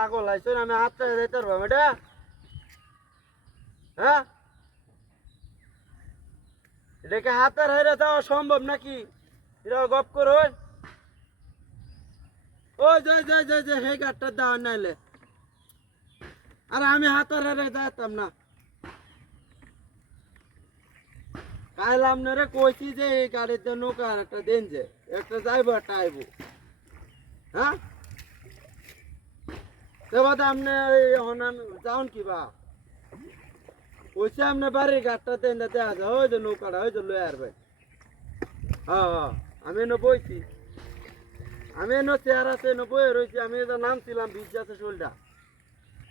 পাগল আইছো আমি হাতটা যাইতে পারবো এটা হ্যাঁ এটাকে হাতের হাইরে যাওয়া সম্ভব নাকি এটা গপ করো ওই জয় জয় জয় জয় হে গাড়টা দেওয়া নাইলে আর আমি হাতের হাইরে যাইতাম না কাল আপনারা কইছি যে এই গাড়িতে নৌকা একটা দেন যে একটা যাইবো একটা আইবো হ্যাঁ বাদে আপনি যাওন কি বা কইছে আপনি বাড়ির গাড়টা দেন দেখা যায় ওই যে নৌকাটা ওই যে লয়ে আসবে হ্যাঁ হ্যাঁ আমি এনে বইছি আমি এনে চেয়ার আছে এনে বয়ে রয়েছি আমি নাম ছিলাম বীজ আছে শোলটা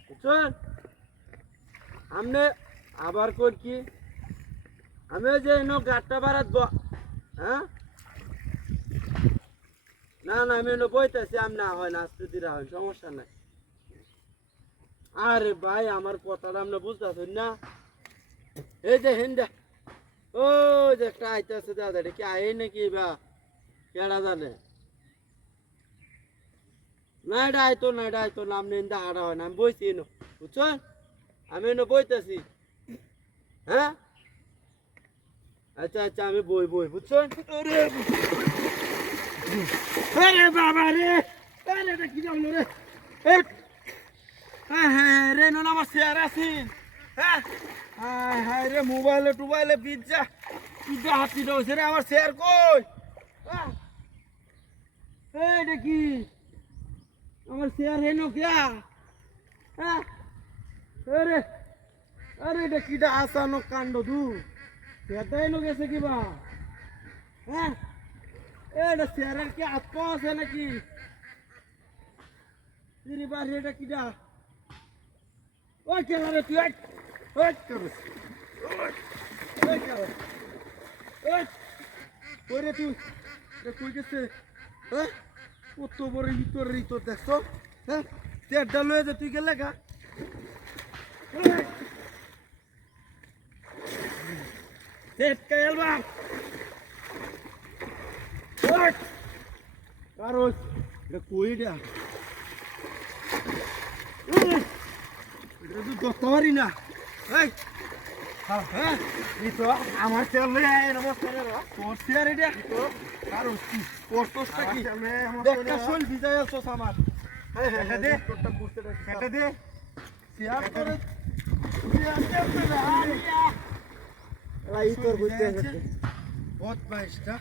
বুঝছেন আপনি আবার কর কি আমি ওই যে এনে গাড়টা বাড়াত হ্যাঁ না না আমি এনে বইতেছি আমি না হয় না আস্তে ধীরে হয় সমস্যা নাই আরে ভাই আমার কথাটা আপনি বুঝতেছেন না এই যে হেন্দা ও যে একটা আইতেছে দাদা কি আই নাকি বা কেডা জানে না এটা আইতো না আপনি এনদা হারা হয় না আমি বইছি এনো বুঝছেন আমি এনে বইতেছি হ্যাঁ আচ্ছা আচ্ছা আমি বই বুঝছেন আরে বাবা রে আরে এটা কি জানো রে হ্যাঁ রে না আমার শেয়ার আছিস হ্যাঁ হ্যাঁ রে মোবাইলে পিজ্জা হাতি রয়েছে রে আমার শেয়ার কই এটা কি আমার শেয়ার হেনো কিয়া হ্যাঁ আরে আরে এটা কিটা আসানো কাণ্ড দু শেয়ারটা এনো গেছে কিবা হ্যাঁ এটা শেয়ারের কি আত্মা আছে নাকি বাড়ি এটা কিটা ওই কেলা রে তুই ওই করস ওই করস ওই ওরে তুই এটা কই গেছে হ্যাঁ কত বড় ইতর দেখছো হ্যাঁ তেরটা লয়ে যে তুই গেলে গা তেট কালবা ওই কারোস এটা কইডা এটা তো দত্তবারি না এই হ্যাঁ এই তো আমার ছেলে নমস্কার তোর শেয়ার এটা তো কারণ কষ্টটা কি একটা শোল ভিজাই আছো আমার এটা দে তোরটা বুঝতে এটা দে শেয়ার করে শেয়ার করতে না এই তোর বুঝতে আছে বদমাইশটা